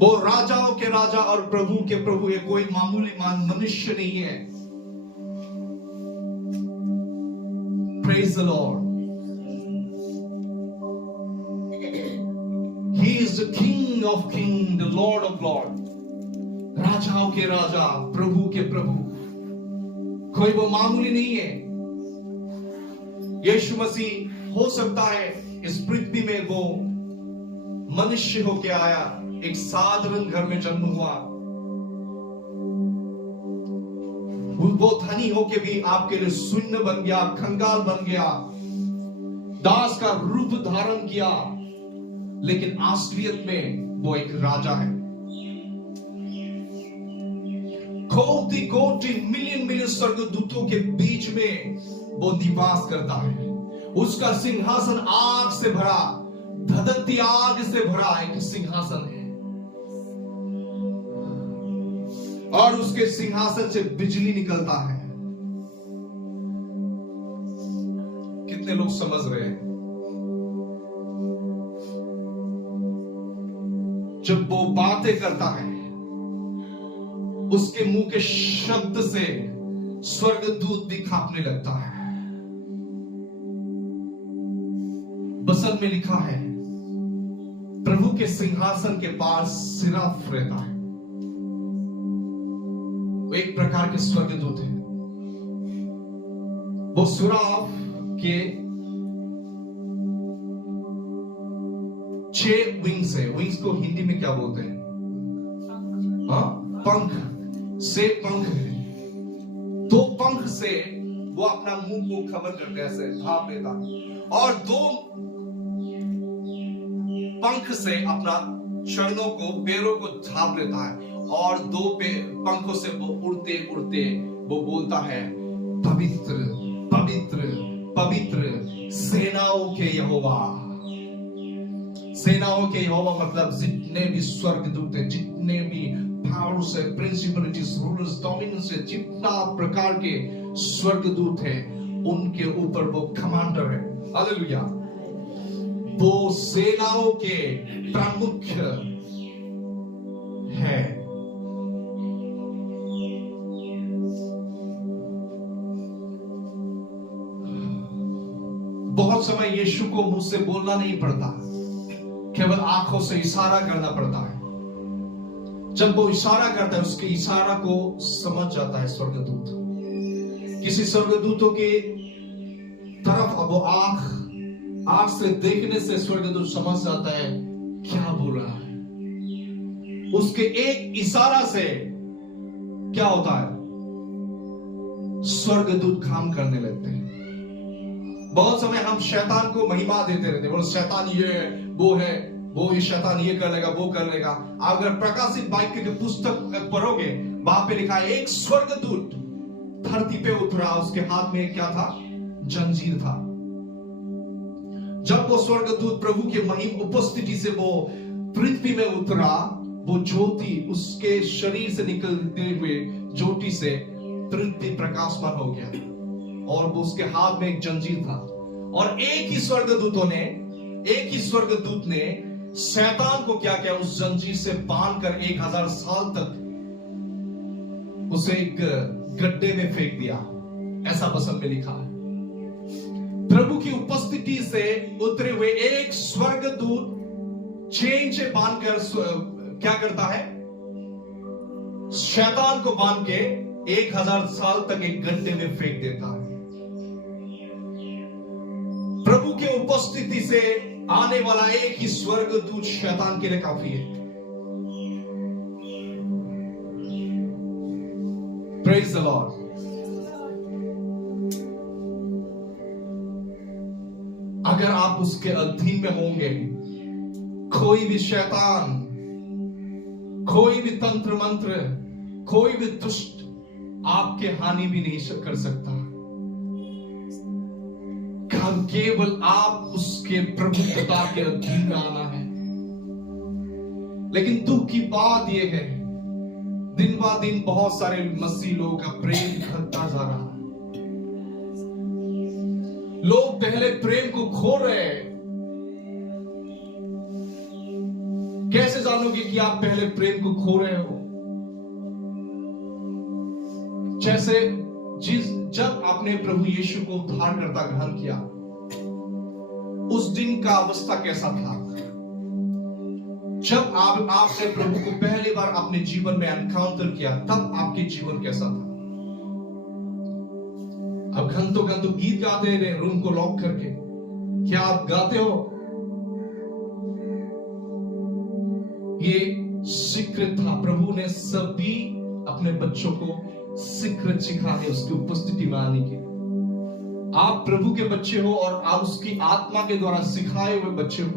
वो राजाओं के राजा और प्रभु के प्रभु है, कोई मामूली मनुष्य नहीं है। Praise the Lord. He is the King of Kings, the Lord of Lords. राजाओं के राजा, प्रभु के प्रभु, कोई वो मामूली नहीं है। यीशु मसीह हो सकता है इस पृथ्वी में वो मनुष्य होके आया, एक साधारण घर में जन्म हुआ, वो धनी होके भी आपके लिए शून्य बन गया, कंगाल बन गया, दास का रूप धारण किया, लेकिन असलियत में वो एक राजा है। कोटि कोटि मिलियन स्वर्गदूतों के बीच में वो निवास करता है। उसका सिंहासन आग से भरा, धधकती आग से भरा एक सिंहासन है, और उसके सिंहासन से बिजली निकलता है। कितने लोग समझ रहे हैं? जब वो बातें करता है, उसके मुंह के शब्द से स्वर्गदूत भी कांपने लगता है। वचन में लिखा है, प्रभु के सिंहासन के पास सिराफ रहता है। वो एक प्रकार के स्वर्गदूत है। वो सुराफ के 6 विंग्स है। विंग्स को हिंदी में क्या बोलते हैं? पंख से पंख है। 2 पंख से वो अपना मुंह को कवर करते हैं, ऐसे ढांप लेता है, और 2 पंख से अपना चरणों को, पैरों को ढांप लेता है, और 2 पंखों से वो उड़ते उड़ते वो बोलता है, पवित्र पवित्र पवित्र सेनाओं के यहोवा। सेनाओं के यहोवा मतलब जितने भी स्वर्गदूत हैं, जितने भी पावर्स है, प्रिंसिपलिटीज, रूलर्स, डोमिनेंस है, जितना प्रकार के स्वर्गदूत हैं, उनके ऊपर वो कमांडर है। हालेलुया। वो सेनाओं के प्रमुख है। बहुत समय यीशु को मुंह से बोलना नहीं पड़ता, केवल आंखों से इशारा करना पड़ता है। जब वो इशारा करता है, उसके इशारा को समझ जाता है स्वर्गदूत। किसी स्वर्गदूतों की तरफ वो आंख से देखने से स्वर्गदूत समझ जाता है क्या बोल रहा है। उसके एक इशारा से क्या होता है? स्वर्गदूत काम करने लगते हैं। बहुत समय हम शैतान को महिमा देते रहते हैं, बोलो शैतान ये है, वो ये शैतान ये कर लेगा, वो कर लेगा। अगर प्रकाशित वाक्य की पुस्तक पढ़ोगे, वहां पे लिखा है, एक स्वर्गदूत धरती पे उतरा, उसके हाथ में क्या था? जंजीर था। जब वो स्वर्गदूत प्रभु के महिम उपस्थिति से वो पृथ्वी में उतरा, वो ज्योति उसके शरीर से निकलते हुए ज्योति से पृथ्वी प्रकाशमान हो गया, और वो उसके हाथ में एक जंजीर था। और एक ही स्वर्गदूत ने शैतान को क्या किया? उस जंजीर से बांधकर 1000 साल तक उसे एक गड्ढे में फेंक दिया। ऐसा वचन में लिखा है। प्रभु की उपस्थिति से उतरे हुए एक स्वर्गदूत चेन से बांधकर क्या करता है? शैतान को बांध के 1000 साल तक एक गड्ढे में फेंक देता है। प्रभु के उपस्थिति से आने वाला एक ही स्वर्गदूत शैतान के लिए काफी है। Praise the Lord. अगर आप उसके अधीन में होंगे, कोई भी शैतान, कोई भी तंत्र मंत्र, कोई भी दुष्ट आपके हानि भी नहीं कर सकता। केवल आप उसके प्रभुता के अधीन में आना है। लेकिन दुख की बात यह है, दिन ब दिन बहुत सारे मसीह लोगों का प्रेम घटता जा रहा है। लोग पहले प्रेम को खो रहे हैं। कैसे जानोगे कि आप पहले प्रेम को खो रहे हो। जैसे जब आपने प्रभु यीशु को उद्धारकर्ता ग्रहण किया, उस दिन का अवस्था कैसा था? जब आपने प्रभु को पहली बार अपने जीवन में एनकाउंटर किया, तब आपके जीवन कैसा था? अब घंटों गीत गाते रहे रूम को लॉक करके, क्या आप गाते हो? ये सीक्रेट था। प्रभु ने सभी अपने बच्चों को सीक्रेट सिखाने, उसकी उपस्थिति में आने के। आप प्रभु के बच्चे हो और आप उसकी आत्मा के द्वारा सिखाए हुए बच्चे हो।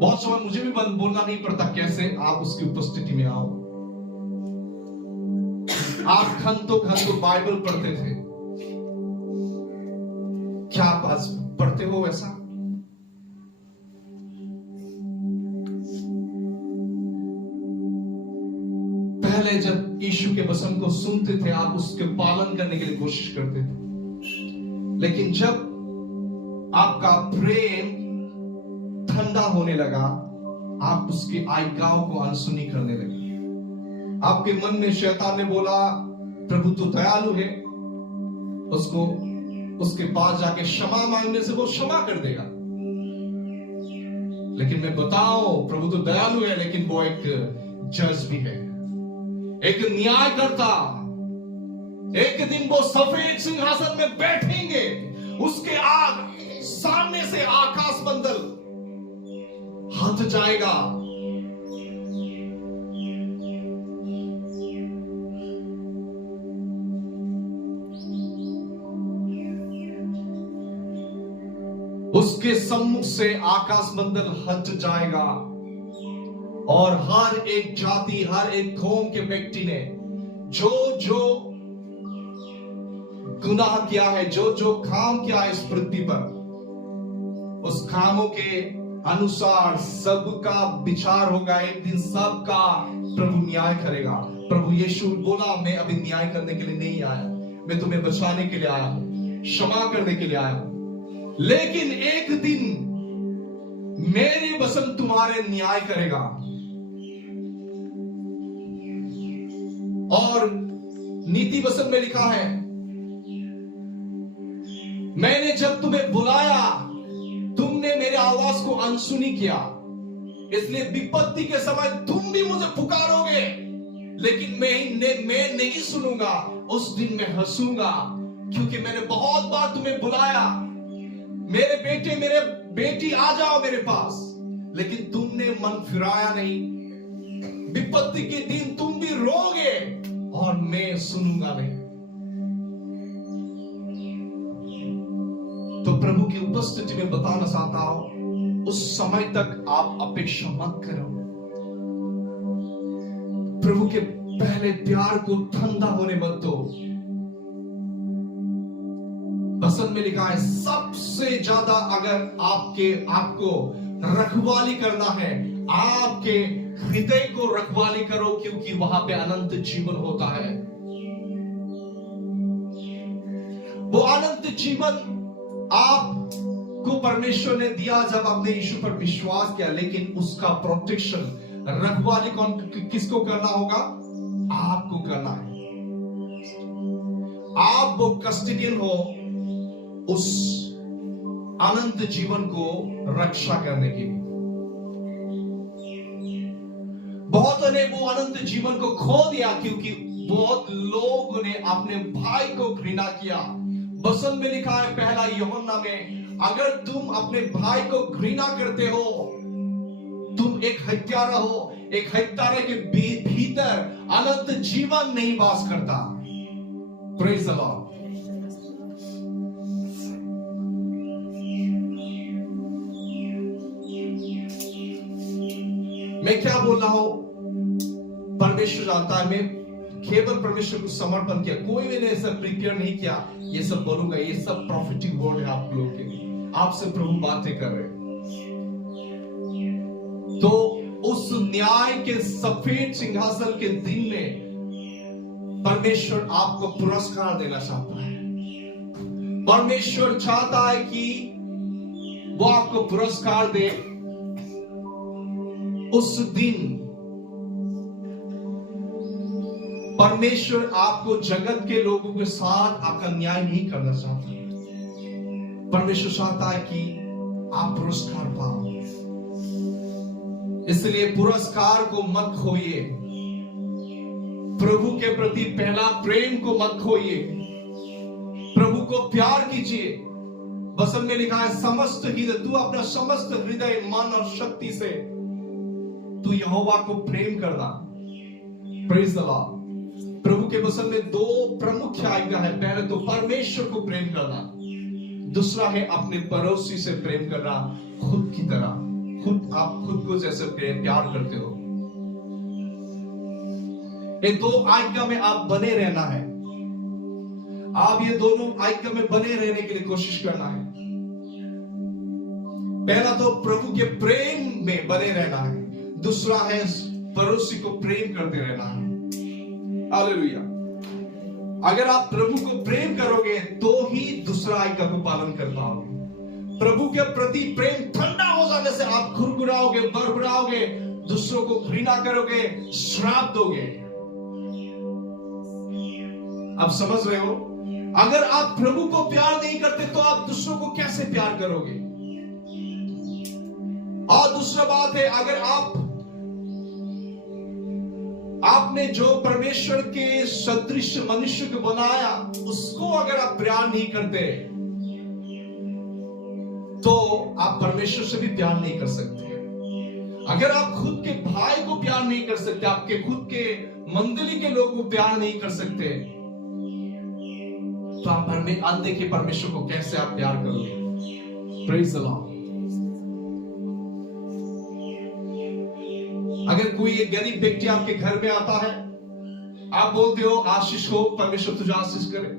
बहुत समय मुझे भी बोलना नहीं पड़ता कैसे आप उसकी उपस्थिति में आओ। आप घंटों बाइबल पढ़ते थे, क्या आप आज पढ़ते हो ऐसा? पहले जब यीशु के वचन को सुनते थे, आप उसके पालन करने के लिए कोशिश करते थे, लेकिन जब आपका प्रेम ठंडा होने लगा, आप उसकी आज्ञाओं को अनसुनी करने लगे। आपके मन में शैतान ने बोला प्रभु तो दयालु है, उसके पास जाके क्षमा मांगने से वो क्षमा कर देगा। लेकिन मैं बताऊं, प्रभु तो दयालु है, लेकिन वो एक जज भी है, एक न्यायकर्ता। एक दिन वो सफेद सिंहासन में बैठेंगे, उसके सामने से आकाश मंडल हट जाएगा। उसके सम्मुख से आकाश मंडल हट जाएगा और हर एक जाति, हर एक कौम के व्यक्ति ने जो जो गुनाह किया है, जो जो काम किया है इस पृथ्वी पर, उस कामों के अनुसार सबका विचार होगा। एक दिन सबका प्रभु न्याय करेगा। प्रभु यीशु बोला मैं अभी न्याय करने के लिए नहीं आया, मैं तुम्हें बचाने के लिए आया हूं, क्षमा करने के लिए आया हूं। लेकिन एक दिन मेरे वचन तुम्हारे न्याय करेगा। और नीति वचन में लिखा है, मैंने जब तुम्हें बुलाया तुमने मेरे आवाज को अनसुनी किया, इसलिए विपत्ति के समय तुम भी मुझे पुकारोगे, लेकिन मैं नहीं सुनूंगा। उस दिन मैं हंसूंगा, क्योंकि मैंने बहुत बार तुम्हें बुलाया, मेरे बेटे मेरे बेटी आ जाओ मेरे पास, लेकिन तुमने मन फिराया नहीं। विपत्ति के दिन तुम भी रोगे और मैं सुनूंगा नहीं। तो प्रभु की उपस्थिति में बताना चाहता हूं, उस समय तक आप अपेक्षा मत करो। प्रभु के पहले प्यार को ठंडा होने मत दो। वचन में लिखा है, सबसे ज्यादा अगर आपको रखवाली करना है, आपके हृदय को रखवाली करो, क्योंकि वहां पे अनंत जीवन होता है। वो अनंत जीवन आपको परमेश्वर ने दिया जब आपने यीशु पर विश्वास किया, लेकिन उसका प्रोटेक्शन, रखवाली किसको करना होगा? आपको करना है। आप वो कस्टोडियन हो उस अनंत जीवन को रक्षा करने के लिए। बहुतों ने वो अनंत जीवन को खो दिया, क्योंकि बहुत लोगों ने अपने भाई को घृणा किया। वचन में लिखा है पहला यूहन्ना में, अगर तुम अपने भाई को घृणा करते हो, तुम एक हत्यारा हो। एक हत्यारे के भीतर अनंत जीवन नहीं वास करता। Praise the Lord. मैं क्या बोल रहा हूं, परमेश्वर जानता है। मैं केवल परमेश्वर को समर्पण किया, कोई भी ने सब प्रिपेयर नहीं किया। ये सब बोलूंगा, ये सब प्रॉफिटिक वर्ड है आप लोग के लिए। आपसे प्रभु बातें कर रहे। तो उस न्याय के सफेद सिंहासन के दिन में परमेश्वर आपको पुरस्कार देना चाहता है। परमेश्वर चाहता है कि वो आपको पुरस्कार दे। उस दिन परमेश्वर आपको जगत के लोगों के साथ आपका न्याय नहीं करना चाहता। परमेश्वर चाहता है कि आप पुरस्कार पाओ। इसलिए पुरस्कार को मत खोइए, प्रभु के प्रति पहला प्रेम को मत खोइए, प्रभु को प्यार कीजिए। वचन में लिखा है समस्त हृदय, तू अपना समस्त हृदय मन और शक्ति से तू यहोवा को प्रेम करना। Praise the Lord. प्रभु के वचन में दो प्रमुख आज्ञा है। पहले तो परमेश्वर को प्रेम करना, दूसरा है अपने पड़ोसी से प्रेम करना खुद की तरह। आप खुद को जैसे प्यार करते हो। ये दो आज्ञा में आप बने रहना है। आप ये दोनों आज्ञा में बने रहने के लिए कोशिश करना है। पहला तो प्रभु के प्रेम में बने रहना है, दूसरा है पड़ोसी को प्रेम करते रहना है। हालेलुया। अगर आप प्रभु को प्रेम करोगे तो ही दूसरा आज्ञा को पालन कर पाओगे। प्रभु के प्रति प्रेम ठंडा हो जाने से आप खुरखुराओगे, बड़बड़ाओगे, दूसरों को घृणा करोगे, श्राप दोगे। आप समझ रहे हो? अगर आप प्रभु को प्यार नहीं करते तो आप दूसरों को कैसे प्यार करोगे? और दूसरा बात है, अगर आपने जो परमेश्वर के सदृश मनुष्य को बनाया उसको अगर आप प्यार नहीं करते तो आप परमेश्वर से भी प्यार नहीं कर सकते। अगर आप खुद के भाई को प्यार नहीं कर सकते, आपके खुद के मंडली के लोगों को प्यार नहीं कर सकते, तो आप अंधे के परमेश्वर को कैसे आप प्यार करोगे? Praise the Lord. अगर कोई एक गरीब व्यक्ति आपके घर में आता है, आप बोलते हो आशीष हो, परमेश्वर तुझे आशीष करे,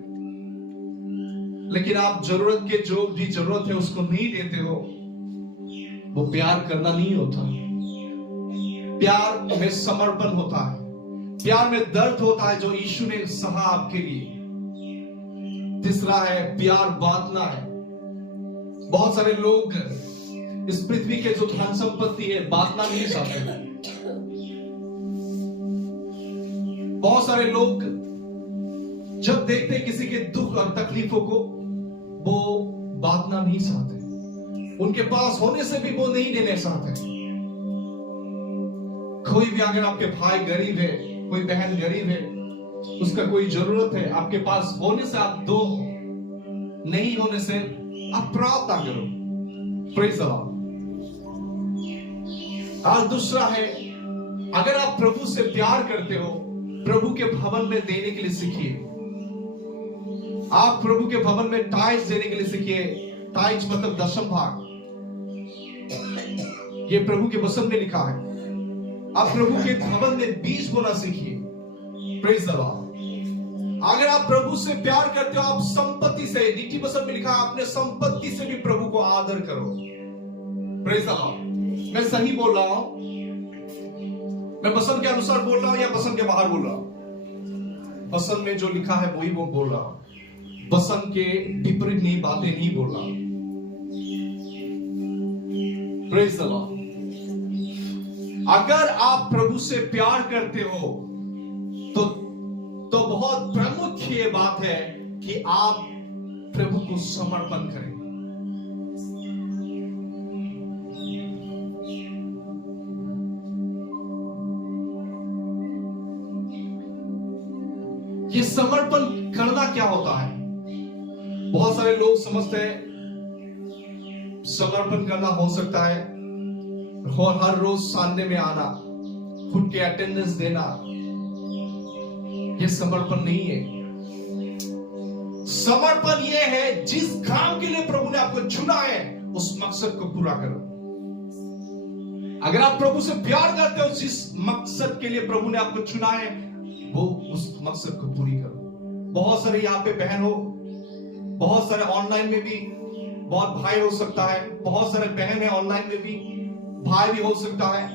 लेकिन आप जरूरत के जो भी जरूरत है उसको नहीं देते हो, वो प्यार करना नहीं होता। प्यार में समर्पण होता है, प्यार में दर्द होता है जो यीशु ने सहा आपके लिए। तीसरा है प्यार बांटना है। बहुत सारे लोग इस पृथ्वी के जो धन संपत्ति है बांटना नहीं चाहते। बहुत सारे लोग जब देखते किसी के दुख और तकलीफों को, वो बांटना नहीं चाहते। उनके पास होने से भी वो नहीं देने चाहते। कोई भी अगर आपके भाई गरीब है, कोई बहन गरीब है, उसका कोई जरूरत है, आपके पास होने से आप दो, नहीं होने से आप प्रार्थना करो। Praise the Lord. और दूसरा है, अगर आप प्रभु से प्यार करते हो, प्रभु के भवन में देने के लिए सीखिए। आप प्रभु के भवन में टाइल्स देने के लिए सीखिए। टाइल्स मतलब दशम भाग। ये प्रभु के वचन में लिखा है। आप प्रभु के भवन में बीज बोना सीखिए। Praise the Lord. अगर आप प्रभु से प्यार करते हो, आप संपत्ति से, नीति वचन में लिखा है, अपने संपत्ति से भी प्रभु को आदर करो। Praise the Lord. मैं सही बोल रहा हूं? मैं वचन के अनुसार बोल रहा हूं या वचन के बाहर बोल रहा हूं? वचन में जो लिखा है वही वो बोल रहा हूं। वचन के विपरीत नहीं, बातें नहीं बोल रहा। Praise the Lord. अगर आप प्रभु से प्यार करते हो तो बहुत प्रमुख ये बात है कि आप प्रभु को समर्पण करें। ये समर्पण करना क्या होता है? बहुत सारे लोग समझते हैं समर्पण करना हो सकता है और हर रोज सामने में आना, खुद के अटेंडेंस देना। ये समर्पण नहीं है। समर्पण ये है जिस काम के लिए प्रभु ने आपको चुना है उस मकसद को पूरा करो। अगर आप प्रभु से प्यार करते हो, जिस मकसद के लिए प्रभु ने आपको चुना है वो उस मकसद को पूरी करो। बहुत सारे यहाँ पे बहन हो, बहुत सारे ऑनलाइन में भी बहुत भाई हो सकता है, बहुत सारे बहन है ऑनलाइन में भी, भाई भी हो सकता है।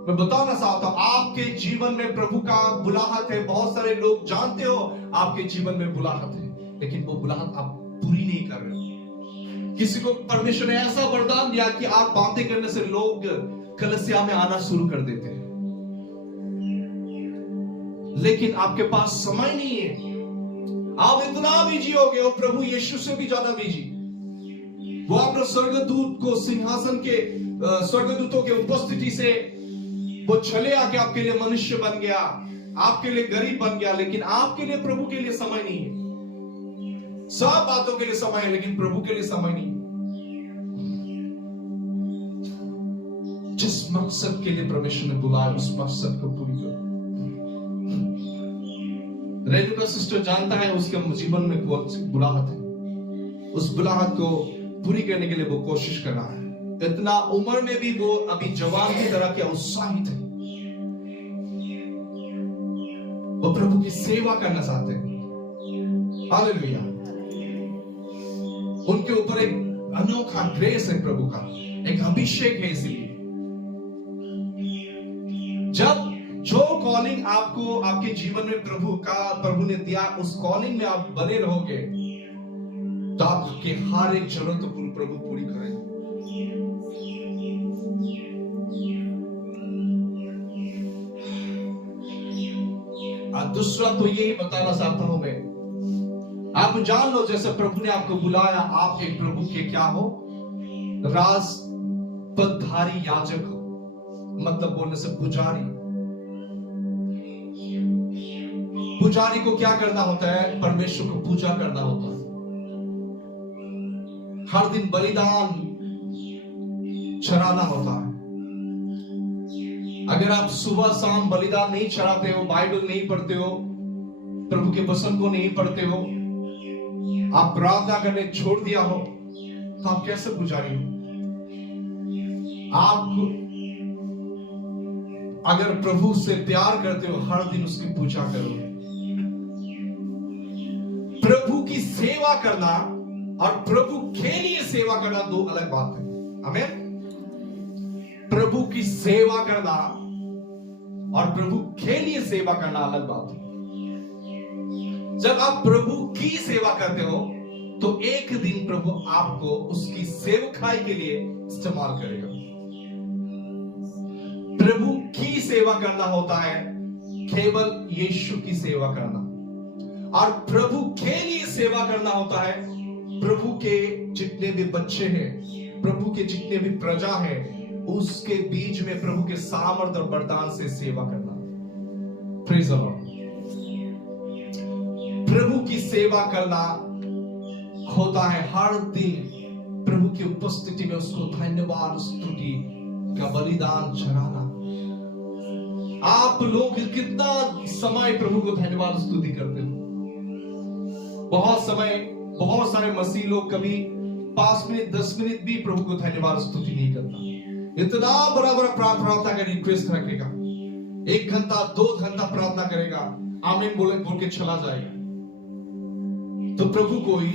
मैं बताना चाहता हूं, आपके जीवन में प्रभु का बुलाहट है। बहुत सारे लोग जानते हो आपके जीवन में बुलाहट है, लेकिन वो बुलाहट आप पूरी नहीं कर रहे हो। किसी को परमेश्वर ने ऐसा वरदान दिया कि आप बातें करने से लोग कलीसिया में आना शुरू कर देते हैं, लेकिन आपके पास समय नहीं है। आप इतना बिजी हो गए हो, प्रभु यीशु से भी ज्यादा बिजी। वो अपने स्वर्गदूत को सिंहासन के स्वर्गदूतों के उपस्थिति से वो चले आके आपके लिए मनुष्य बन गया, आपके लिए गरीब बन गया, लेकिन आपके लिए प्रभु के लिए समय नहीं है। सब बातों के लिए समय है, लेकिन प्रभु के लिए समय नहीं है। जिस मकसद के लिए परमेश्वर ने बुलाया, उस मकसद को पूरी करो। रेणुका सिस्टर जानता है उसके जीवन में कौन सी बुलाहट है, उस बुलाहट को पूरी करने के लिए वो कोशिश कर रहा है। इतना उम्र में भी वो अभी जवान की तरह क्या उत्साहित है। वो प्रभु की सेवा करना चाहते हैं। हालेलुया। उनके ऊपर एक अनोखा ग्रेस है, प्रभु का एक अभिषेक है। इसलिए जब जो कॉलिंग आपको आपके जीवन में प्रभु ने दिया, उस कॉलिंग में आप बने रहोगे तो आपके हर एक जरूरत को प्रभु पूरी करेंगे। दूसरा तो यही बताना चाहता हूं मैं, आप जान लो जैसे प्रभु ने आपको बुलाया, आप एक प्रभु के क्या हो, राज पदधारी याजक हो। मतलब बोलने से पुजारी। पुजारी को क्या करना होता है? परमेश्वर को पूजा करना होता है। हर दिन बलिदान चढ़ाना होता है। अगर आप सुबह शाम बलिदान नहीं चढ़ाते हो, बाइबल नहीं पढ़ते हो, प्रभु के वचन को नहीं पढ़ते हो, आप प्रार्थना करने छोड़ दिया हो, तो आप कैसे पुजारी हो? आप अगर प्रभु से प्यार करते हो, हर दिन उसकी पूजा करो। प्रभु की सेवा करना और प्रभु के लिए सेवा करना दो अलग बात है। आमीन। प्रभु की सेवा करना और प्रभु के लिए सेवा करना अलग बात है। जब आप प्रभु की सेवा करते हो तो एक दिन प्रभु आपको उसकी सेवकाई के लिए इस्तेमाल करेगा। प्रभु की सेवा करना होता है केवल यीशु की सेवा करना, और प्रभु के लिए सेवा करना होता है प्रभु के जितने भी बच्चे हैं, प्रभु के जितने भी प्रजा है, उसके बीच में प्रभु के सामर्थ और वरदान से सेवा करना। Praise the Lord. प्रभु की सेवा करना होता है हर दिन प्रभु की उपस्थिति में उसको धन्यवाद स्तुति का बलिदान चढ़ाना। आप लोग कितना समय प्रभु को धन्यवाद स्तुति करते हो? बहुत समय, बहुत सारे मसीह लोग कभी 5 मिनट 10 मिनट भी प्रभु को धन्यवाद स्तुति नहीं करता। इतना बड़ा बड़ा प्रार्थना का रिक्वेस्ट रखेगा, 1 घंटा 2 घंटा प्रार्थना करेगा, आमीन बोल के चला जाएगा। तो प्रभु कोई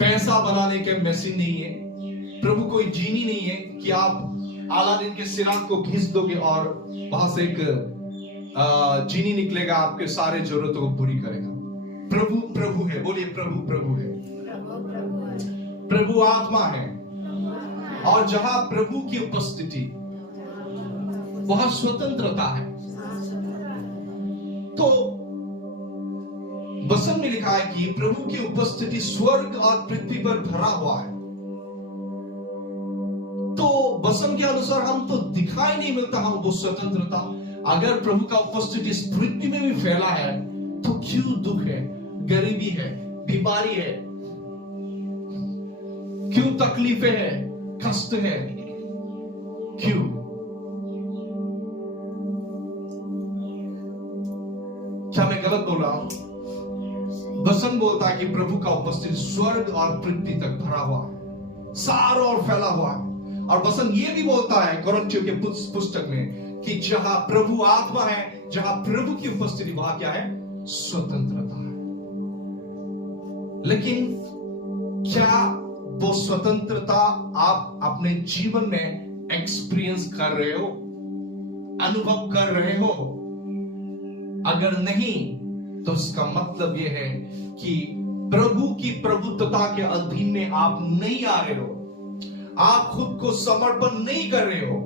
पैसा बनाने के मशीन नहीं है, प्रभु कोई जीनी नहीं है कि आप अलादीन के सिराग को घिस दोगे और वहां से एक जीनी निकलेगा, आपके सारे जरूरतों को पूरी करेगा। प्रभु प्रभु है, बोलिए प्रभु प्रभु है। प्रभु आत्मा है, और जहां प्रभु की उपस्थिति वहां स्वतंत्रता है। तो वचन में लिखा है कि प्रभु की उपस्थिति स्वर्ग और पृथ्वी पर भरा हुआ है। तो वचन के अनुसार हम तो दिखाई नहीं मिलता हम वो स्वतंत्रता। अगर प्रभु का उपस्थिति इस पृथ्वी में भी फैला है तो क्यों दुख है, गरीबी है, बीमारी है, क्यों तकलीफें है, कष्ट है, क्यों? क्या मैं गलत बोल रहा हूं? वचन बोलता है कि प्रभु का उपस्थिति स्वर्ग और पृथ्वी तक भरा हुआ है, सारों ओर फैला हुआ है। और वचन ये भी बोलता है कोरिन्थियों के पुस्तक में कि जहां प्रभु आत्मा है, जहां प्रभु की उपस्थिति वहां क्या है? स्वतंत्रता है। लेकिन क्या वो स्वतंत्रता आप अपने जीवन में एक्सपीरियंस कर रहे हो, अनुभव कर रहे हो? अगर नहीं तो इसका मतलब यह है कि प्रभु की प्रभुत्वता के अधीन में आप नहीं आ रहे हो। आप खुद को समर्पण नहीं कर रहे हो।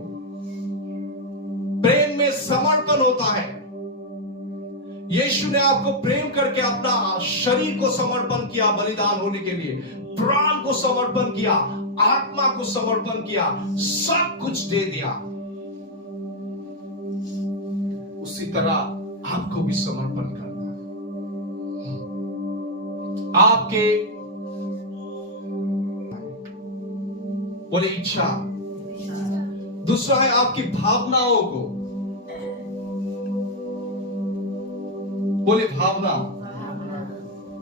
प्रेम में समर्पण होता है। यीशु ने आपको प्रेम करके अपना शरीर को समर्पण किया बलिदान होने के लिए, प्राण को समर्पण किया, आत्मा को समर्पण किया, सब कुछ दे दिया। उसी तरह आपको भी समर्पण करना है। आपके बोले इच्छा, दूसरा है आपकी भावनाओं को। बोले भावना।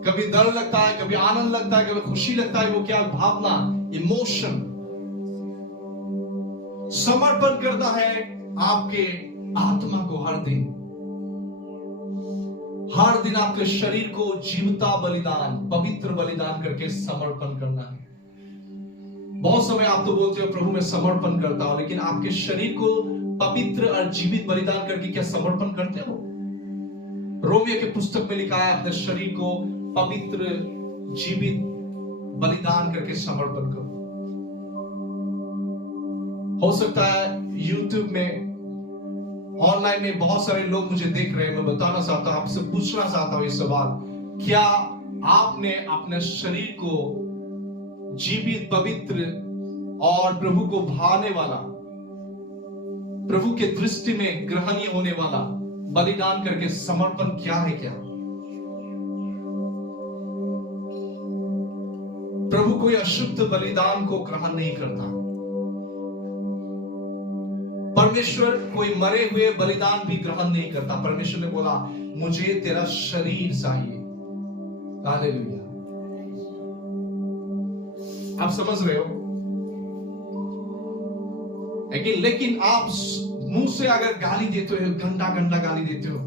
कभी डर लगता है, कभी आनंद लगता है, कभी खुशी लगता है, वो क्या भावना, इमोशन। समर्पण करता है आपके आत्मा को हर दिन आपके शरीर को जीवता बलिदान, पवित्र बलिदान करके समर्पण करना है। बहुत समय आप तो बोलते हो प्रभु मैं समर्पण करता हूं, लेकिन आपके शरीर को पवित्र और जीवित बलिदान करके क्या समर्पण करते हो? रोमियो के पुस्तक में लिखा है अपने शरीर को पवित्र जीवित बलिदान करके समर्पण करो। हो सकता है YouTube में, ऑनलाइन में बहुत सारे लोग मुझे देख रहे हैं। मैं बताना चाहता हूं, आपसे पूछना चाहता हूं ये सवाल, क्या आपने अपने शरीर को जीवित, पवित्र और प्रभु को भाने वाला, प्रभु के दृष्टि में ग्रहणीय होने वाला बलिदान करके समर्पण किया है क्या? प्रभु कोई अशुद्ध बलिदान को ग्रहण नहीं करता। परमेश्वर कोई मरे हुए बलिदान भी ग्रहण नहीं करता। परमेश्वर ने बोला मुझे तेरा शरीर चाहिए। हालेलुया। आप समझ रहे हो? लेकिन आप मुंह से अगर गाली देते हो, गंदा गंदा गाली देते हो,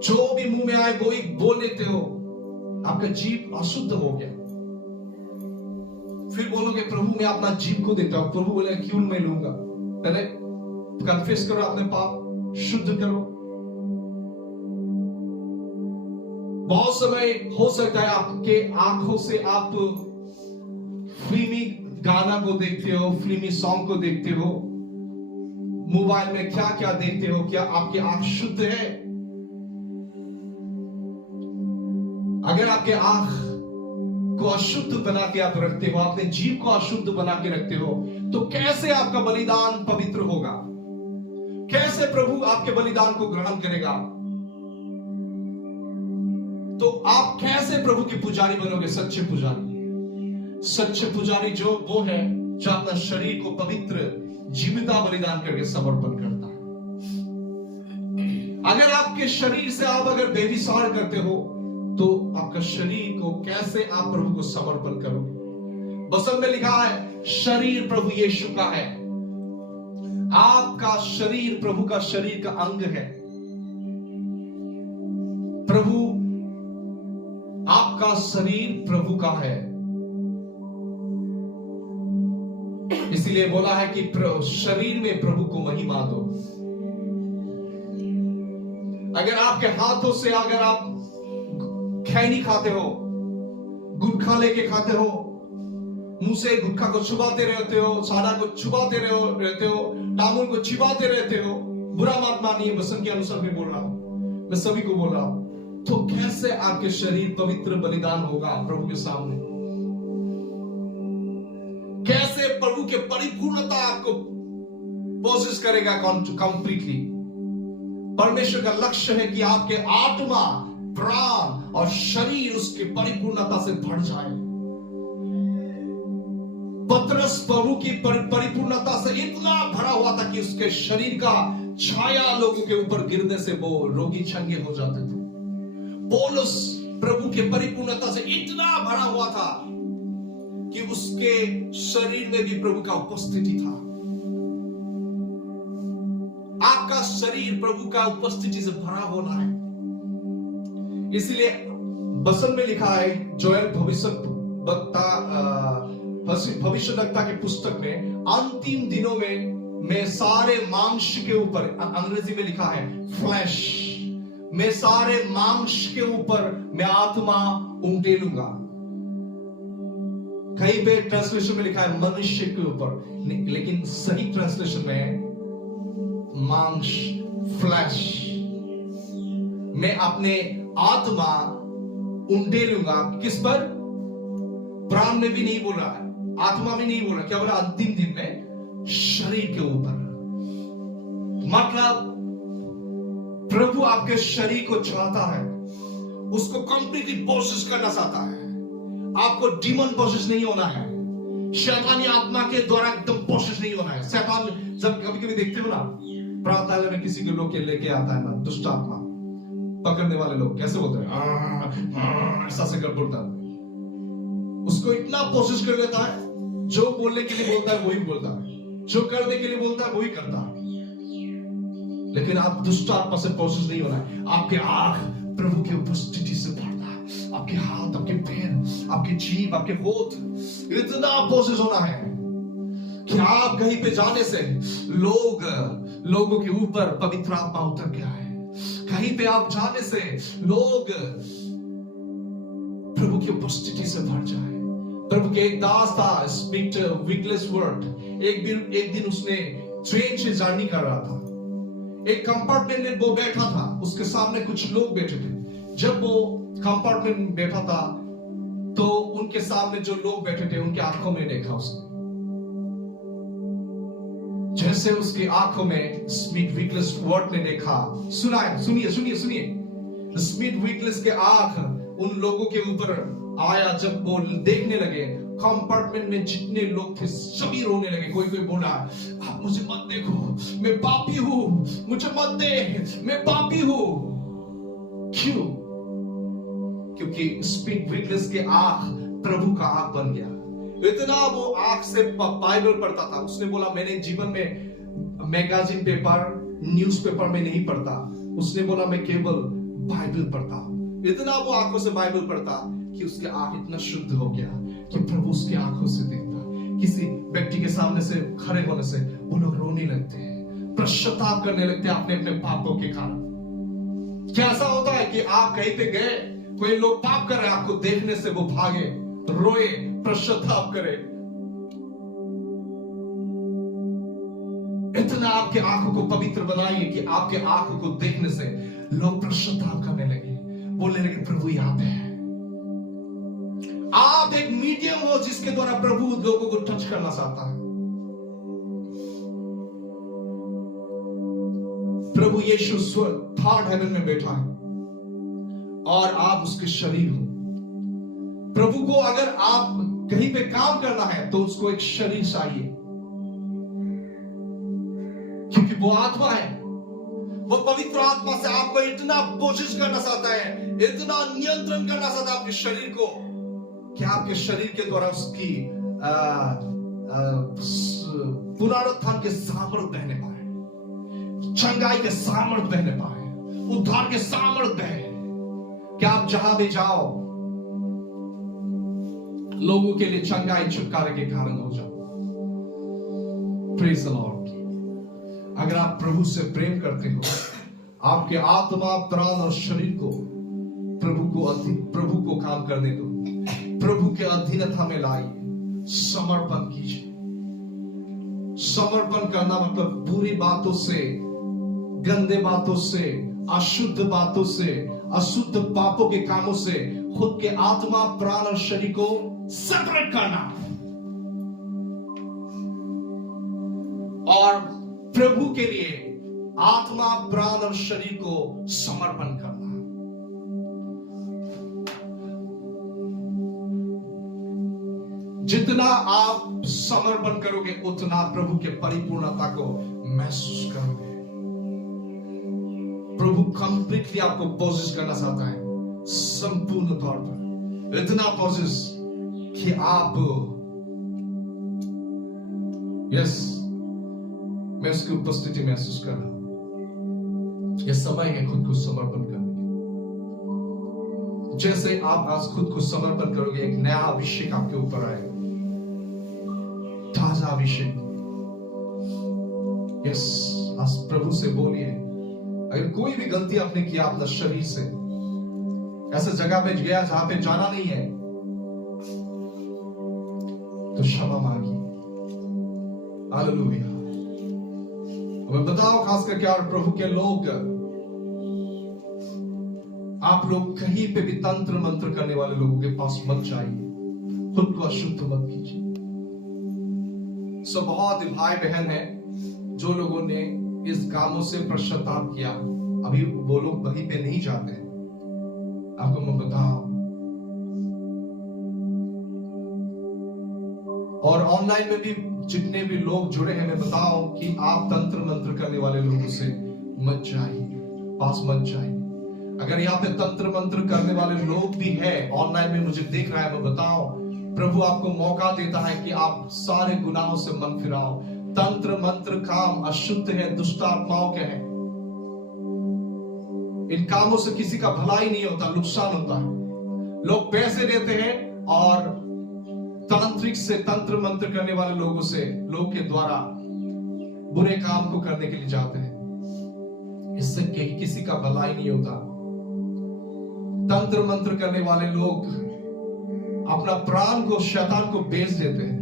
जो भी मुंह में आए वो ही बोल लेते हो, आपका जीव अशुद्ध हो गया। फिर बोलोगे प्रभु मैं अपना जीव को देता हूं। प्रभु बोले क्यों मैं लूंगा? पहले कन्फेस करो अपने पाप, शुद्ध करो। बहुत समय हो सकता है आपके आंखों से आप फिल्मी गाना को देखते हो, फिल्मी सॉन्ग को देखते हो, मोबाइल में क्या क्या देखते हो। क्या आपकी आंख शुद्ध है? अगर आपके आंख को अशुद्ध बना के आप रखते हो, अपने जीव को अशुद्ध बना के रखते हो, तो कैसे आपका बलिदान पवित्र होगा? कैसे प्रभु आपके बलिदान को ग्रहण करेगा? तो आप कैसे प्रभु के पुजारी बनोगे? सच्चे पुजारी। सच्चे पुजारी जो वो है जो अपना शरीर को पवित्र जीविता बलिदान करके समर्पण करता है। अगर आपके शरीर से आप अगर बेविचार करते हो, तो आपका शरीर को कैसे आप प्रभु को समर्पण करोगे? वचन में लिखा है शरीर प्रभु यीशु का है। आपका शरीर प्रभु का शरीर का अंग है। प्रभु, आपका शरीर प्रभु का है। इसीलिए बोला है कि शरीर में प्रभु को महिमा दो। अगर आपके हाथों से अगर आप खैनी खाते हो, गुटखा लेके खाते हो, मुंह से गुटखा को चुबाते रहते हो, सादा को चुबाते रहते हो, टामुल को चिबाते रहते हो, बुरा मत मानिए, वचन के अनुसार मैं बोल रहा हूं, मैं सभी को बोल रहा हूं। तो कैसे आपके शरीर पवित्र बलिदान होगा प्रभु के सामने? कैसे प्रभु के परिपूर्णता आपको पोसेस करेगा कंप्लीटली? परमेश्वर का लक्ष्य है कि आपके आत्मा, प्राण और शरीर उसकी परिपूर्णता से भर जाए। पतरस प्रभु की परिपूर्णता से इतना भरा हुआ था कि उसके शरीर का छाया लोगों के ऊपर गिरने से वो रोगी चंगे हो जाते थे। पौलुस प्रभु के परिपूर्णता से इतना भरा हुआ था कि उसके शरीर में भी प्रभु का उपस्थिति था। आपका शरीर प्रभु का उपस्थिति से भरा होना है। इसलिए वचन में लिखा है, जोएल भविष्यवक्ता की पुस्तक में, अंतिम दिनों में मैं सारे मांस के ऊपर, अंग्रेजी में लिखा है फ्लैश, मैं सारे मांस के ऊपर मैं आत्मा उमटेलूंगा। कहीं पे ट्रांसलेशन में लिखा है मनुष्य के ऊपर, लेकिन सही ट्रांसलेशन में मांस, फ्लैश। मैं अपने आत्मा उंडेलूंगा किस पर? प्राण में भी नहीं बोल रहा है, आत्मा में नहीं बोल रहा, क्या बोला? अंतिम दिन में शरीर के ऊपर। मतलब प्रभु आपके शरीर को चलाता है, उसको कंप्लीटली पोसेस करना चाहता है। आपको डीमन पोसेस नहीं होना है, शैतानी आत्मा के द्वारा एकदम पोसेस नहीं होना है। शैतान जब कभी कभी देखते हो ना, प्रार्थनालय में किसी के लोग के लेके आता है ना, दुष्ट आत्मा पकड़ने वाले लोग कैसे बोलते हैं, ऐसा से कर बोलता है, उसको इतना पोसेस कर लेता है, जो बोलने के लिए बोलता है वही बोलता है, जो करने के लिए बोलता है वही करता है। लेकिन आप दुष्ट आत्मा से पोसेस नहीं होना है। आपके आंख प्रभु की उपस्थिति से भरना है, आपके हाथ, आपके पैर, आपके जीभ, आपके होठ, इतना पोसेस होना है कि आप कहीं पे जाने से लोगों के ऊपर पवित्र आत्मा उतर के आए। कहीं पे आप जाने से लोग प्रभु की उपस्थिति से भर जाए। प्रभु के एक दास था, स्पीक विकलेस वर्ड। एक दिन उसने ट्रेन से जर्नी कर रहा था, एक कंपार्टमेंट में वो बैठा था, उसके सामने कुछ लोग बैठे थे। जब वो कंपार्टमेंट में बैठा था तो उनके सामने जो लोग बैठे थे उनके आंखों में देखा उसने, जैसे उसकी आंखों में स्मिथ विकलेस वर्ड ने देखा। सुनिए स्मिथ विकलेस के आंख उन लोगों के ऊपर आया। जब वो देखने लगे, कंपार्टमेंट में जितने लोग थे सभी रोने लगे। कोई बोला, आप मुझे मत देखो, मैं पापी हूं, मुझे मत दे, मैं पापी हूं। क्यों? क्योंकि स्मिथ विकलेस के आंख प्रभु का आंख बन गया। इतना वो आंख से बाइबल पढ़ता था। उसने बोला, मैंने जीवन में मैगजीन पेपर, न्यूज़पेपर में नहीं पढ़ता। उसने बोला, मैं केवल बाइबल पढ़ता। इतना वो आंखों से बाइबल पढ़ता कि उसके आंख इतना शुद्ध हो गया कि प्रभु उसकी आंखों से देखता। किसी व्यक्ति के सामने से खड़े होने से वो लोग रोने लगते हैं, पश्चाताप करने लगते हैं अपने अपने पापों के कारण। क्या ऐसा होता है कि आप कहीं पे गए, कोई लोग पाप कर रहे हैं, आपको देखने से वो भागे, रोए, पश्चाताप करे? इतना आपके आंखों को पवित्र बनाइए कि आपके आंखों को देखने से लोग पश्चाताप करने लगे, बोलने लगे, प्रभु यहाँ पे है। आप एक मीडियम हो जिसके द्वारा प्रभु लोगों को टच करना चाहता है। प्रभु यीशु थर्ड हेवन में बैठा है और आप उसके शरीर हो। प्रभु को अगर आप कहीं पे काम करना है तो उसको एक शरीर चाहिए, क्योंकि वो आत्मा है। वो पवित्र आत्मा से आपको इतना कोशिश करना चाहता है, इतना नियंत्रण करना चाहता है आपके शरीर को, कि आपके शरीर के द्वारा उसकी पुनरुत्थान के सामर्थ बहने पाए, चंगाई के सामर्थ बहने पाए, उद्धार के सामर्थ बहे। कि आप जहां भी जाओ लोगों के लिए चंगाई, छुटकारे के कारण हो जाओ। Praise the Lord. अगर आप प्रभु से प्रेम करते हो, आपके आत्मा, प्राण और शरीर को प्रभु को काम करने दो, प्रभु के अधीनता में लाइए, समर्पण कीजिए। समर्पण करना मतलब बुरी बातों से, गंदे बातों से, अशुद्ध बातों से, अशुद्ध पापों के कामों से खुद के आत्मा, प्राण और शरीर को सेपरेट करना और प्रभु के लिए आत्मा, प्राण और शरीर को समर्पण करना। जितना आप समर्पण करोगे उतना प्रभु के परिपूर्णता को महसूस करोगे। प्रभु कंप्लीटली आपको पोजेस करना चाहता है, संपूर्ण तौर पर इतना पोजेस कि आप मैं उसकी उपस्थिति महसूस कर रहा हूं। यह समय है खुद को समर्पण करने की। जैसे आप आज खुद को समर्पण करोगे, एक नया अभिषेक आपके ऊपर आएगा, ताजा अभिषेक। आज प्रभु से बोलिए, अगर कोई भी गलती आपने किया अपना शरीर से, ऐसे जगह पे गया जहां पे जाना नहीं है, हालेलुया। हमें बताओ खास करके और प्रभु के लोग, आप लोग कहीं पे भी तंत्र मंत्र करने वाले लोगों के पास मत जाइए, खुद को अशुद्ध मत कीजिए। बहुत भाई बहन है जो लोगों ने इस कामों से पश्चाताप किया, अभी वो लोग वहीं पे नहीं जाते हैं। आपको मैं बताऊं, और ऑनलाइन में भी जितने भी लोग जुड़े हैं, मैं बताऊं कि आप तंत्र मंत्र करने वाले लोगों से मत जाइए, पास मत जाइए। अगर यहाँ पे तंत्र मंत्र करने वाले लोग भी हैं, ऑनलाइन में मुझे दिख रहा है, मैं बताऊं, प्रभु आपको मौका देता है कि आप सारे गुनाहों से मन फिराओ। तंत्र मंत्र काम अशुद्ध है, दुष्ट आत्माओं के हैं। इन कामों से किसी का भलाई नहीं होता, नुकसान होता है। लोग पैसे देते हैं और तांत्रिक से, तंत्र मंत्र करने वाले लोगों से, लोग के द्वारा बुरे काम को करने के लिए जाते हैं। इससे किसी का भलाई नहीं होता। तंत्र मंत्र करने वाले लोग अपना प्राण को शैतान को बेच देते हैं।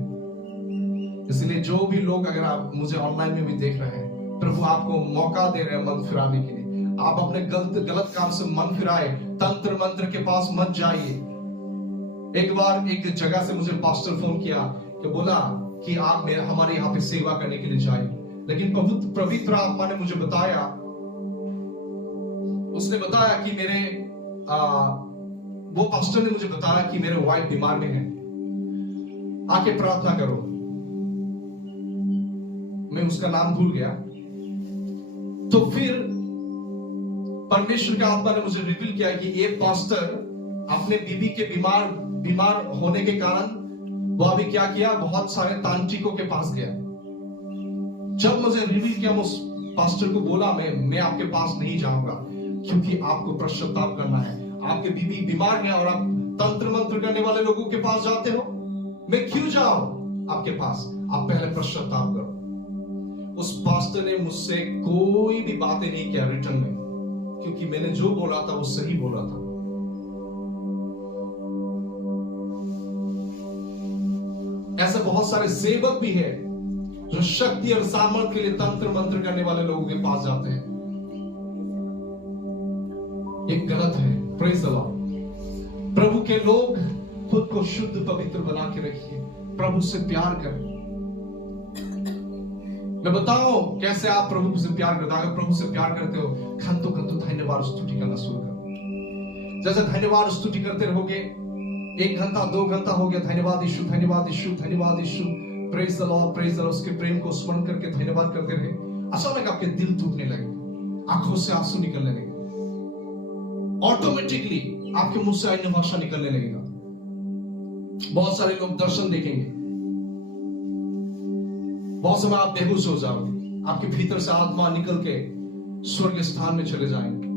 इसलिए जो भी लोग, अगर आप मुझे ऑनलाइन में भी देख रहे हैं, प्रभु आपको मौका दे रहे हैं मन फिराने के लिए। आप अपने गलत काम से मन फिराए, तंत्र मंत्र के पास मत जाइए। एक बार एक जगह से मुझे पास्टर फोन किया कि बोला कि आप हमारे यहाँ पे सेवा करने के लिए जाइए, लेकिन पवित्र आत्मा ने मुझे बताया, उसने बताया कि वो पास्टर ने मुझे बताया कि मेरे वाइफ बीमार में है, आके प्रार्थना करो। मैं उसका नाम भूल गया। तो फिर परमेश्वर के आत्मा ने मुझे रिवील किया कि ये पास्टर अपने बीवी के बीमार होने के कारण वो अभी क्या किया, बहुत सारे तांत्रिकों के पास गया। जब मुझे रिवील किया, उस पास्टर को बोला, मैं आपके पास नहीं जाऊंगा, क्योंकि आपको पश्चाताप करना है। आपके बीवी बीमार है और आप तंत्र मंत्र करने वाले लोगों के पास जाते हो, मैं क्यों जाऊं आपके पास? आप पहले पश्चाताप करो। उस पास्टर ने मुझसे कोई भी बातें नहीं किया रिटर्न में, क्योंकि मैंने जो बोला था वो सही बोला था। ऐसे बहुत सारे सेवक भी है जो शक्ति और सामर्थ के लिए तंत्र मंत्र करने वाले लोगों के पास जाते हैं। ये गलत है। Praise the Lord. प्रभु के लोग खुद को शुद्ध पवित्र बना के रखिए, प्रभु से प्यार करें। मैं बताऊं कैसे आप प्रभु से प्यार करते हो। अगर प्रभु से प्यार करते हो, खंतो धन्यवाद स्तुति करना शुरू करो। जैसे धन्यवाद स्तुति करते रहोगे, 1 घंटा 2 घंटा हो गया, धन्यवाद यीशु, धन्यवाद यीशु, धन्यवाद Yeshu, praise the Lord, praise the Lord, उसके प्रेम को स्मरण करके धन्यवाद करते रहे, अचानक आपके दिल टूटने लगे, आंखों से आंसू निकलने लगे, ऑटोमेटिकली आपके मुंह से अन्य भाषा निकलने लगेगा। बहुत सारे लोग दर्शन देखेंगे, बहुत समय आप बेहोश हो जाओगे, आपके भीतर से आत्मा निकल के स्वर्ग स्थान में चले जाएंगे।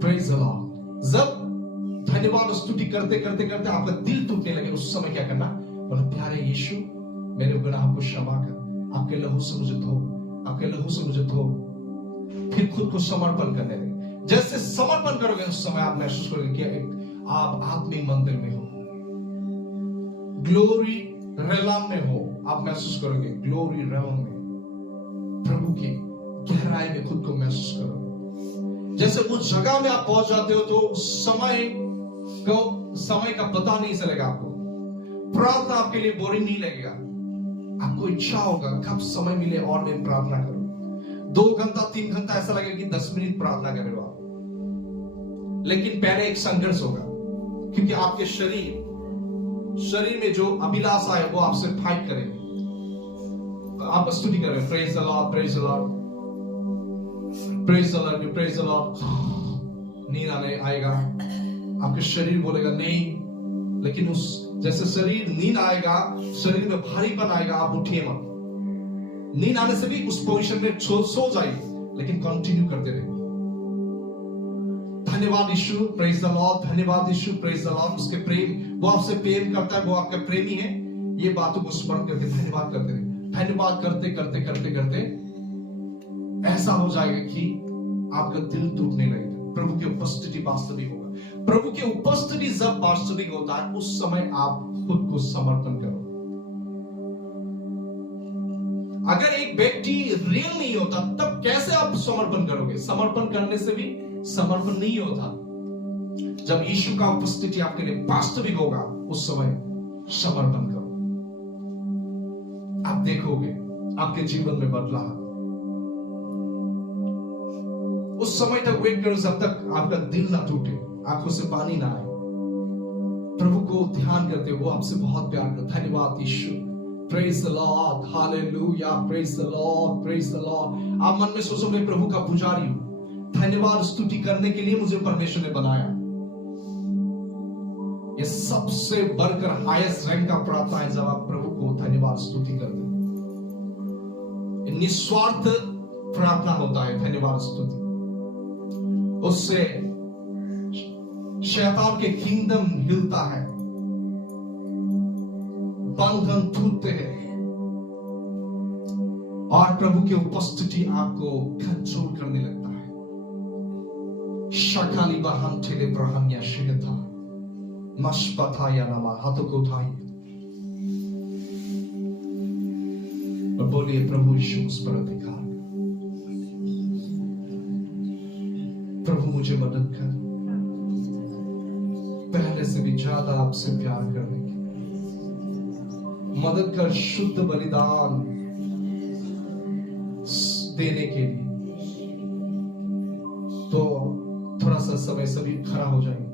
Praise the Lord. जब धन्यवाद स्तुति करते करते करते आपका दिल टूटने लगे, उस समय क्या करना? बोला, प्यारे यीशु, मेरे गुनाह को क्षमा कर, आपके लहू से मुझे धो, आपके लहू से मुझे धो। फिर खुद को समर्पण करने लगे। जैसे समर्पण करोगे, उस समय आप महसूस करोगे कि आप आत्मिक मंदिर में हो, ग्लोरी रेलम में हो। आप महसूस करोगे ग्लोरी रेलम में, प्रभु की गहराई में खुद को महसूस करोगे। जैसे उस जगह में आप पहुंच जाते हो तो समय का पता नहीं चलेगा आपको। प्रार्थना आपके लिए बोरिंग नहीं लगेगा, आपको इच्छा होगा कब समय मिले और मैं प्रार्थना करूं। 2 घंटा 3 घंटा ऐसा लगेगा कि 10 मिनट प्रार्थना कर रहे हो आप। लेकिन पहले एक संघर्ष होगा, क्योंकि आपके शरीर में जो अभिलाषा है वो आपसे फाइट करेंगे। आप स्तुति कर रहे हैं, praise the Lord, praise the Lord, praise the Lord, praise the Lord. नींद आने आएगा, आपके शरीर बोलेगा नहीं, लेकिन उस जैसे शरीर नींद आएगा, शरीर में भारीपन आएगा, आप उठिए मत। नींद आने से भी उस पोजीशन में सो जाइए, लेकिन कंटिन्यू करते रहिए। धन्यवाद यीशु, प्रेज द लॉर्ड, धन्यवाद यीशु, प्रेज द लॉर्ड। उसके प्रेम, वो आपसे प्रेम करता है, वो आपका प्रेमी है। ये बातों को स्मरण करके धन्यवाद करते रहिए। धन्यवाद करते करते करते करते ऐसा हो जाएगा कि आपका दिल टूटने लगेगा, प्रभु की उपस्थिति वास्तविक होगा। प्रभु की उपस्थिति जब वास्तविक होता है, उस समय आप खुद को समर्पण करो। अगर एक व्यक्ति रियल नहीं होता, तब कैसे आप समर्पण करोगे? समर्पण करने से भी समर्पण नहीं होता। जब यीशु का उपस्थिति आपके लिए वास्तविक होगा, उस समय समर्पण करो। आप देखोगे आपके जीवन में बदलाव। उस समय तक वेट करो जब तक आपका दिल ना टूटे, आंखों से पानी ना आए। प्रभु को ध्यान करते हो, वो आपसे बहुत प्यार करते। धन्यवाद Yeshu, praise the Lord, hallelujah, praise the Lord, praise the Lord. आप मन में सोचो, मैं प्रभु का पुजारी हूं, धन्यवाद स्तुति करने के लिए मुझे परमेश्वर ने बनाया। ये सबसे बढ़कर हाईएस्ट रैंक का प्रार्थना है जब आप प्रभु को धन्यवाद स्तुति करते हैं। निस्वार्थ प्रार्थना होता है धन्यवाद स्तुति। उससे शैतान के किंगडम हिलता है, बंधन टूटते हैं और प्रभु की उपस्थिति आपको कंट्रोल करने लगता है। शकाली बहन ठेले ब्रह्म या शिगता मशपथा या नमा। हाथों को उठाइए और बोलिए, प्रभु यीशु उस पर अधिकार। प्रभु मुझे मदद कर, पहले से भी ज्यादा आपसे प्यार करने की मदद कर, शुद्ध बलिदान देने के लिए। तो थोड़ा सा समय सभी खड़ा हो जाएंगे।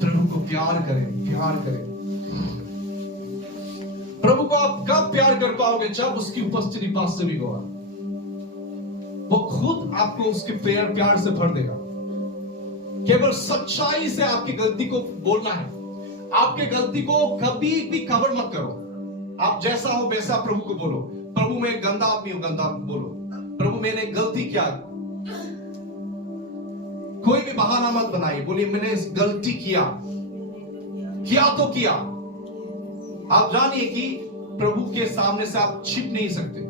प्रभु को प्यार करें, प्यार करें। प्रभु को आप कब प्यार कर पाओगे? जब उसकी उपस्थिति वास्तविक होगा। वो खुद आपको उसके प्यार से भर देगा। केवल सच्चाई से आपकी गलती को बोलना है। आपके गलती को कभी भी कवर मत करो। आप जैसा हो वैसा प्रभु को बोलो। प्रभु मैं गंदा आदमी हूं, गंदा बोलो। प्रभु मैंने गलती किया। कोई भी बहाना मत बनाइए, बोलिए मैंने गलती किया तो किया। आप जानिए कि प्रभु के सामने से आप छिप नहीं सकते।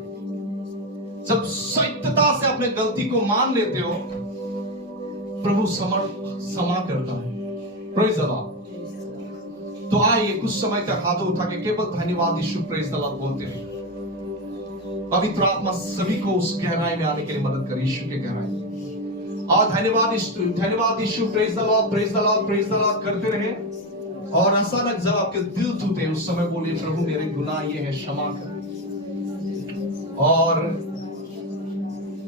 जब सत्यता से अपने गलती को मान लेते हो, प्रभु क्षमा करता है। Praise the Lord. तो आइए कुछ समय तक हाथों उठा के केवल धन्यवाद यीशु, प्रेज द लॉर्ड बोलते रहिए। पवित्र आत्मा सभी को उस गहराई में आने के लिए मदद करे, यीशु के गहराई। और धन्यवाद Yeshu, praise the Lord, praise the Lord, praise the Lord करते रहे। और अचानक जब आपके दिल टूटे, उस समय बोलिए, प्रभु मेरे गुनाह ये है, क्षमा कर। और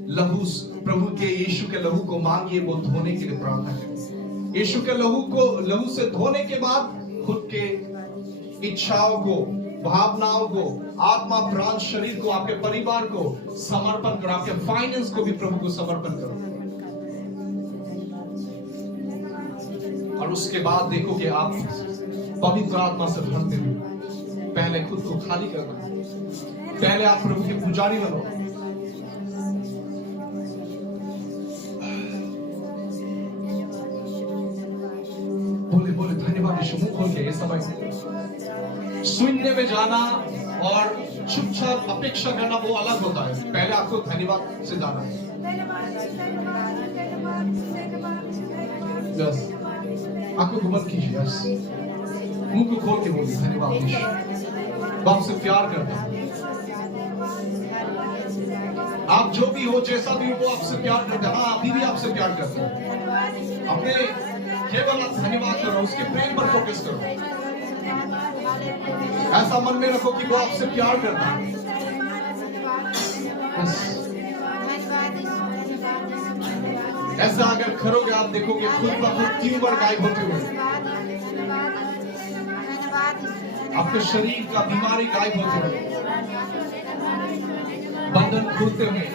लहू, प्रभु के यीशु के लहू को मांगिए, वो धोने के लिए प्रार्थना करें। यीशु के लहू से धोने के बाद खुद के इच्छाओं को, भावनाओं को, आत्मा, प्राण, शरीर को, आपके परिवार को समर्पण करो। आपके फाइनेंस को भी प्रभु को समर्पण करो। और उसके बाद देखो कि आप पवित्र आत्मा से भरते हुए, पहले खुद को खाली करना। पहले आप प्रभु के पुजारी बनो। बोले धन्यवाद यीशु। मुंह खोल के ये समय शून्य में जाना और चुपचाप अपेक्षा करना वो अलग होता है। पहले आपको धन्यवाद से जाना है। यस, आंखों को बंद कीजिए। यस, मुंह को खोल के बोलिए, धन्यवाद यीशु, वो आपसे प्यार करता है। आप जो भी हो, जैसा भी हो, वो आपसे प्यार करता है। हाँ, अभी भी आपसे प्यार करता है। अपने केवल आप धन्यवाद करो, उसके प्रेम पर फोकस करो। ऐसा मन में रखो कि वो आपसे प्यार करता है। ऐसा अगर करोगे, आप देखोगे खुद ब खुद ट्यूमर गायब होते हुए, आपके शरीर का बीमारी गायब होते हुए, बंधन खुलते हुए।